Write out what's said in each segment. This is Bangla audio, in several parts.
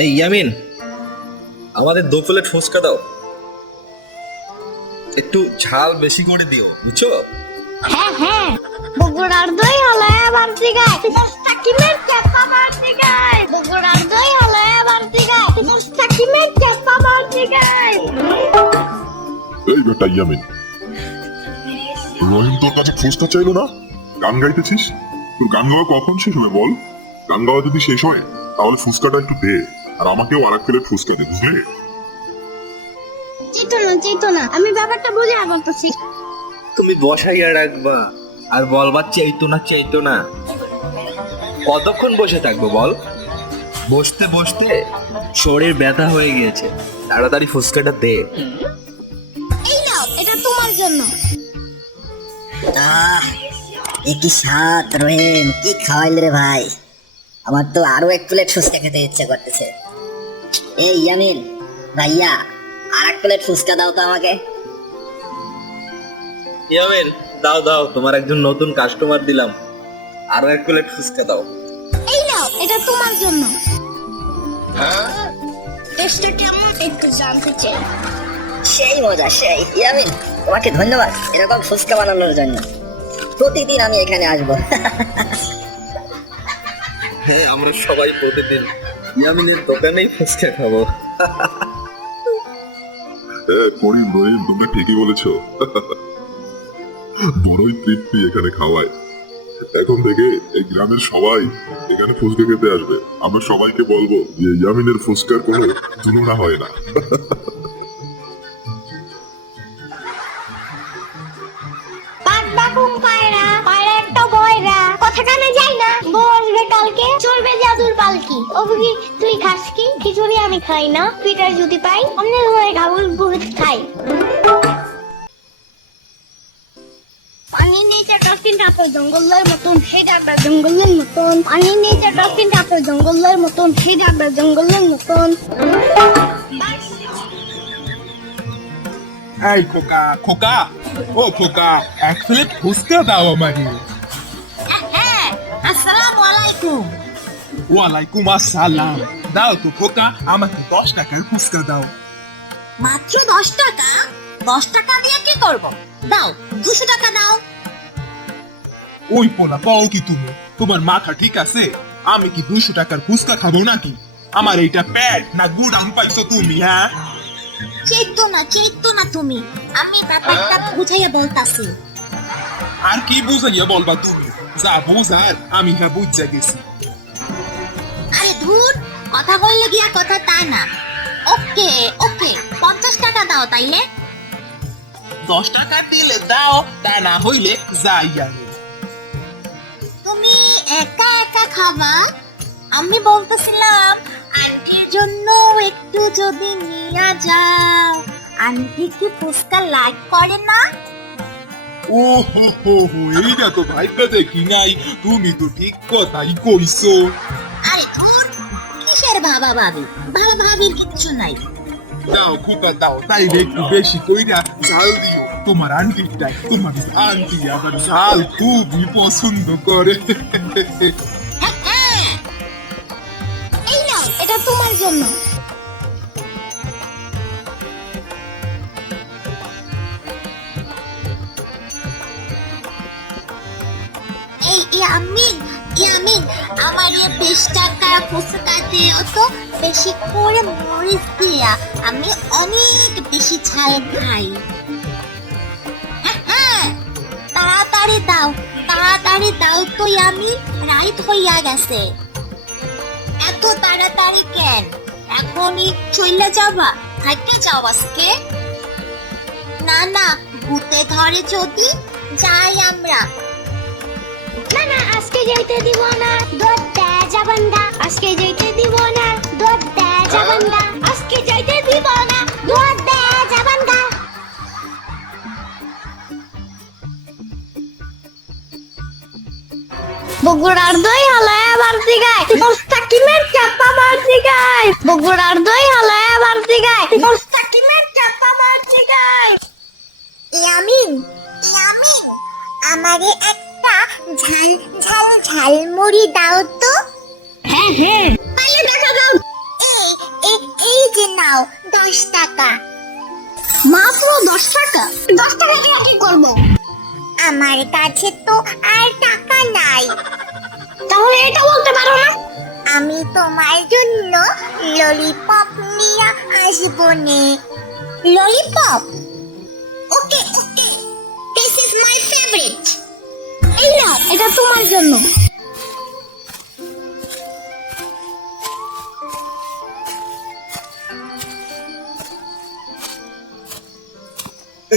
এই ইয়ামিন, আমাদের 2 প্লেট ফুচকা দাও। একটু ঝাল বেশি করে দিও, বুঝছো? হ্যাঁ হ্যাঁ, বগুড়ার দই হলো এবার দিগায় মুস্তাকিমের চাপা মার দিগায়। বগুড়ার দই হলো এবার দিগায় মুস্তাকিমের চাপা মার দিগায়। এই বেটা ইয়ামিন, রহিম তোর কাছে ফুচকা চাইলো না? গান গাইতেছিস? তোর গান গাওয়া কখন শেষ হবে বল? গান গাওয়া যদি শেষ হয় তাহলে ফুচকাটা একটু দে, আর আমাকেও আরেক প্লেট ফুচকা দে, বুঝলে? চেতো না, আমি ব্যাপারটা বুঝে বলতেছি। তুমি বসাইয়া রাখবা আর বলবা চাইতো না। কতক্ষণ বসে থাকবো বল? বসতে বসতে শরীর ব্যথা হয়ে গিয়েছে, তাড়াতাড়ি ফুচকাটা দে। এই নাও, এটা তোমার জন্য। আহ, এ কি স্বাদ রহিম, কি খাওয়াইলে রে ভাই। আমার তো আরো 1 প্লেট ফুচকা খেতে ইচ্ছে করতেছে। এই ইয়ামিন ভাইয়া, আর 1 প্লেট ফুচকা দাও তো আমাকে। ইয়ামিন, দাও, তোমার একজন নতুন কাস্টমার দিলাম, আরো 1 প্লেট ফুচকা দাও। এই নাও, এটা তোমার জন্য। টেস্টটা কেমন একটু জানতে চাই। সেই মজা, সেই। ইয়ামিন, তোমাকে ধন্যবাদ এরকম ফুচকা বানানোর জন্য। প্রতিদিন আমি এখানে আসবো। হ্যাঁ, আমরা সবাই প্রতিদিন ইয়ামিনের দোকানেই ফুচকা খাবো। হ্যাঁ করিম, রহিম, তোমরা ঠিকই বলেছো। বড়ই তৃপ্তি এখানে খাওয়ায়। এখন থেকে এই গ্রামের সবাই এখানে ফুচকা খেতে আসবে। আমরা সবাইকে বলবো যে ইয়ামিনের ফুচকার কোনো তুলনা হয় না। পাক ডাকুম পায়রা, পায়রা একটা বয়রা, কথা কানে যায় না, বসবে কালকে, চলবে জাদুর পালকি। ও বুবি, তুই খাস কি? খিচুড়ি আমি খাই না, পিঠার যদি পাই অন্য ধরে খাবো, বহুত খাই। পানির নিচে ডলফিন টাপে জঙ্গলের মতন, সেই ডাকবে জঙ্গলের মতন। পানির নিচে ডলফিন টাপে জঙ্গলের মতন, সেই ডাকবে জঙ্গলের মতন। এই খোকা, ও খোকা, 1 প্লেট ফুচকা দাও আমাকে। হ্যাঁ, আসসালামু আলাইকুম। ওয়ালাইকুম আসসালাম। দাও তো খোকা, আমাকে 10 টাকার ফুচকা দাও। মাত্র 10 টাকা? 10 টাকা দিয়ে কি করব? দাও, 200 টাকা দাও। ওই পোলা, পাও কি তুমি? তোমার মাথা ঠিক আছে? আমি কি 200 টাকার ফুচকা খাবো নাকি? আমার এইটা প্যাট না গুড়াম পাইছো তুমি? হ্যাঁ, চেতো না তুমি, আমি ব্যাপারটা বুঝাইয়া বলতাছি। আর কি বুঝাইয়া বলবা তুমি? যা বুঝার আমি হ্যাঁ বুঝা গেছি। আরে ধুর, কথা বললে গিয়া কথা তা না। ওকে 50 টাকা দাও তাইলে। 10 টাকা দিলে দাও, তা না হইলে যাই আমি। তুমি একা একা খাবা? আমি বলতেছিলাম আন্টির জন্য একটু যদি নিয়ে যাও। আন্টি কি ফুচকা লাইক করে না? ও হো, এইটা তো ভাইবা দেখি নাই। তুমি তো ঠিক কথাই কইছো। আরে ধুর, কিসের বাবা ভাবির কিচ্ছু নাই। দাও খোকা দাও, তাই একটু বেশি কইরা ঝাল দিও। তোমার তোমার আন্টি আবার ঝাল খুবই পছন্দ করে। হ্যাঁ, এই নাও, এটা তোমার জন্য। এই ইয়ামিন, আমার 20 টাকা ফুচকা দিও তো, বেশি করে মরিচ দিয়া, আমি অনেক বেশি ঝাল খাই। হ্যাঁ, তাড়াতাড়ি দাও তো ইয়ামিন, রাইত হইয়া গেছে। এত তাড়াতাড়ি কেন? এখনই চলে যাবা? থাকতে যাও আজকে? না, ভূতে ধরে যদি, যাই আমরা। না, আজকে যাইতে দিব না, দুধ দেয় যাবান্ডা। আজকে যাইতে দিব না, দুধ দেয় যাবান্ডা। আজকে যাইতে দিব না, দুধ দেয় যাবান্ডা। বগুড়ার দই হলো এবার দিগায় মুস্তাকিমের চাপা মার দিগায়। বগুড়ার দই হলো এবার দিগায় মুস্তাকিমের চাপা মার দিগায়। ইয়ামিন, আমারে একটা ঝাল মুড়ি দাও তো। হ্যাঁ, পাইলে দেখা দাও। এই 10 টাকা। মাত্র 10 টাকা? 10 টাকা দিয়ে কি করবো? আমার কাছে তো আর টাকা নাই। তাহলে এটা বলতে পারো না? আমি তোমার জন্য ললিপপ নিয়ে আসবো নে। Lollipop? Okay okay, this is my favourite. এই নাও, এটা তোমার জন্য।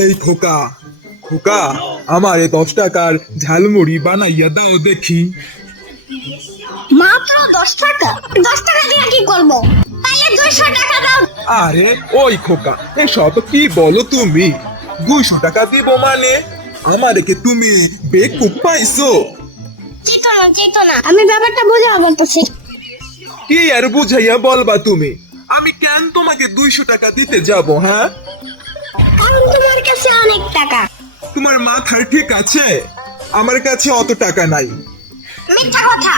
এই খোকা, খোকা, আমার 10 টাকার ঝালমুড়ি বানাইয়া দাও দেখি। মাত্র 10 টাকা? 10 টাকা দিয়ে কি করবো? তাহলে 200 টাকা দাও। আরে ওই খোকা, এসব কি বলো তুমি? 200 টাকা দিব মানে? আমারে কি তুমি বেকুব পাইছো? চেতো না, আমি ব্যাপারটা বুঝাবো বলতেছি। কি আর বুঝাইয়া বলবা তুমি? আমি কেন তোমাকে 200 টাকা দিতে যাব? হ্যাঁ, কারণ তোমার কাছে অনেক টাকা। তোমার মাথার ঠিক আছে? আমার কাছে অত টাকা নাই। মিথ্যা কথা।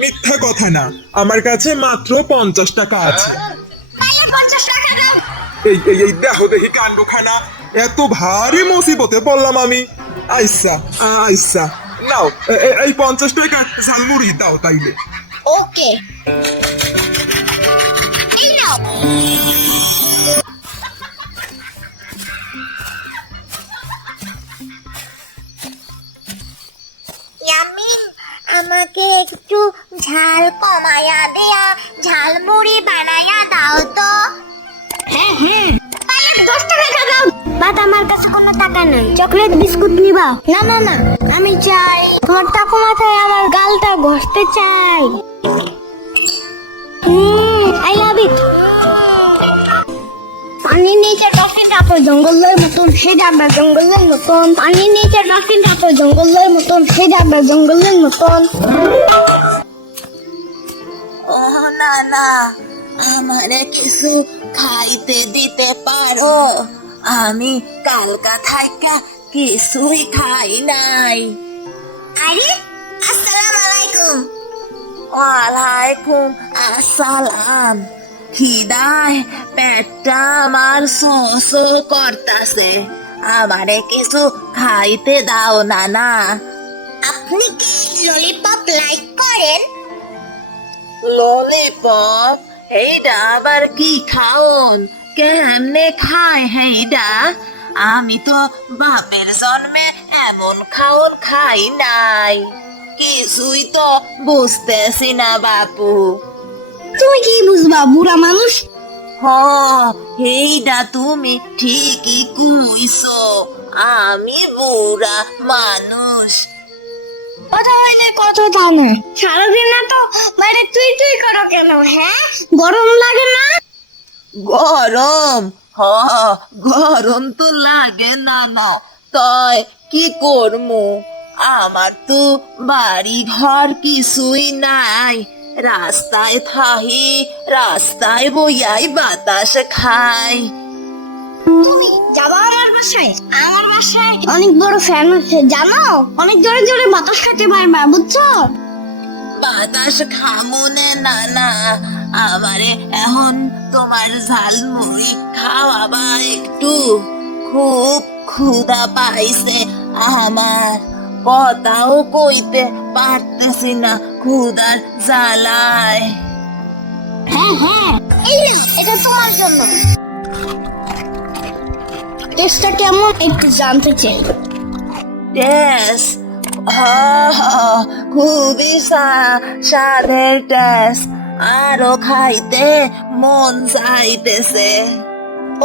মিথ্যা কথা না, আমার কাছে মাত্র 50 টাকা আছে। তাহলে 50 টাকা দাও। এই এই এই দেখো দেখি কাণ্ডখানা, এত ভারী মুসিবতে পড়লাম আমি। আইসা আইসা, নাও এই 50 টাকা ঝালমুড়ি দাও তাইলে। ওকে, এই নাও। ইয়ামিন, আমাকে একটু ঝাল কমায়া দেয়া ঝালমুড়ি বানায়া দাও তো। হ্যাঁ হ্যাঁ, 10 টাকা দাও। বাট আমার কাছে কোনো টাকা নেই। চকলেট বিস্কুট নিবা? না না না, আমি চাই তোমার টাকা মাথায় আমার গালটা ঘষতে চাই। আই লাভ ইট। পানির নিচে ডলফিন টাপো জঙ্গলের মতন, সে যাবে জঙ্গলের মতন। পানির নিচে ডলফিন টাপো জঙ্গলের মতন, সে যাবে জঙ্গলের মতন। ও না না, আমারে কিছু খাইতে দিতে পারো? আমি কালকা থাইকা কিছুই খাই নাই। আরে, আসসালামু আলাইকুম। ওয়ালাইকুম আসসালাম। খিদায় পেটটা আমার শোষো করতাছে, আমারে কিছু খাইতে দাও না না। আপনি কি ললিপপ লাইক করেন? ললিপপ? এইটা আবার কি খাওন? কেমনে খায় হেইডা? আমি তো বাপের জন্মে এমন খাওন খাই নাই, কিছুই তো বুঝতেছি না বাপু। তুমি কি বুঝবা, বুড়া মানুষ? হ, এইটা তুমি ঠিকই কইছো, আমি বুড়া মানুষ। কথা হইলে কত জানে, সারাদিন না তো বাইরে তুই তুই করো কেন? হ্যাঁ, গরম লাগে না? গরম? হ, গরম তো লাগে না না, তয় কি করমু? আমার তো বাড়ি ঘর কিছুই নাই, রাস্তায় থাহি, রাস্তায় বইয়াই বাতাস খাই। তুমি যাবো আমার বাসায়? আমার বাসায় অনেক বড় ফ্যান আছে, জানো? অনেক জোরে জোরে বাতাস খাইতে পারবা, বুঝছো? বাতাস খামুনে না না, আমারে এখন তোমার ঝালমুড়ি খাওয়াবা একটু, খুব ক্ষুধা পাইছে আমার, কথাও কইতে পারতেছি না ক্ষুধার জ্বালায়। হ্যাঁ হ্যাঁ, এই না, এটা তোমার জন্য। টেস্টটা কেমন একটু জানতে চাই। টেস্ট? খুবই স্বাদের টেস্ট, আরো খাইতে মন চাইতেছে।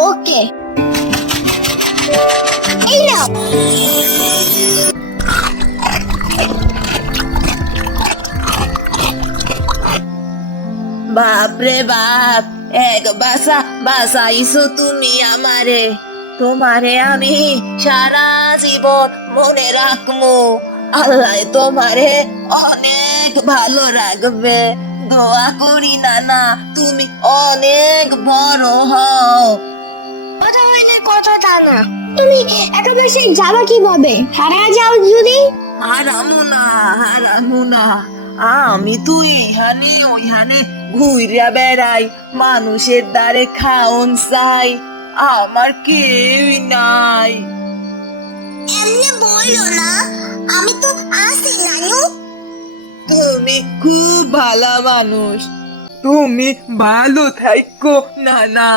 ওকে, এই নাও। বাপরে বাপ, এক বাসাইছো তুমি আমারে, তোমারে আমি সারা জীবন মনে রাখবো। আল্লাহ তোমারে অনেক ভালো রাখবে, দোয়া করি না না তুমি অনেক বড় হও। কথা হইলে কথাটা না, তুমি একা বাসায় যাবা কিভাবে? হারা যাও যদি? হারামু না, হারামু না, আমি তো এইখানে ওইখানে ঘুরিয়া বেড়াই, মানুষের দ্বারে খাওন চাই, আমার কেউই নাই। এমনি বললো না, আমি তো আছি নানু। তুমি খুব ভালো মানুষ, তুমি ভালো থাইকো নানা।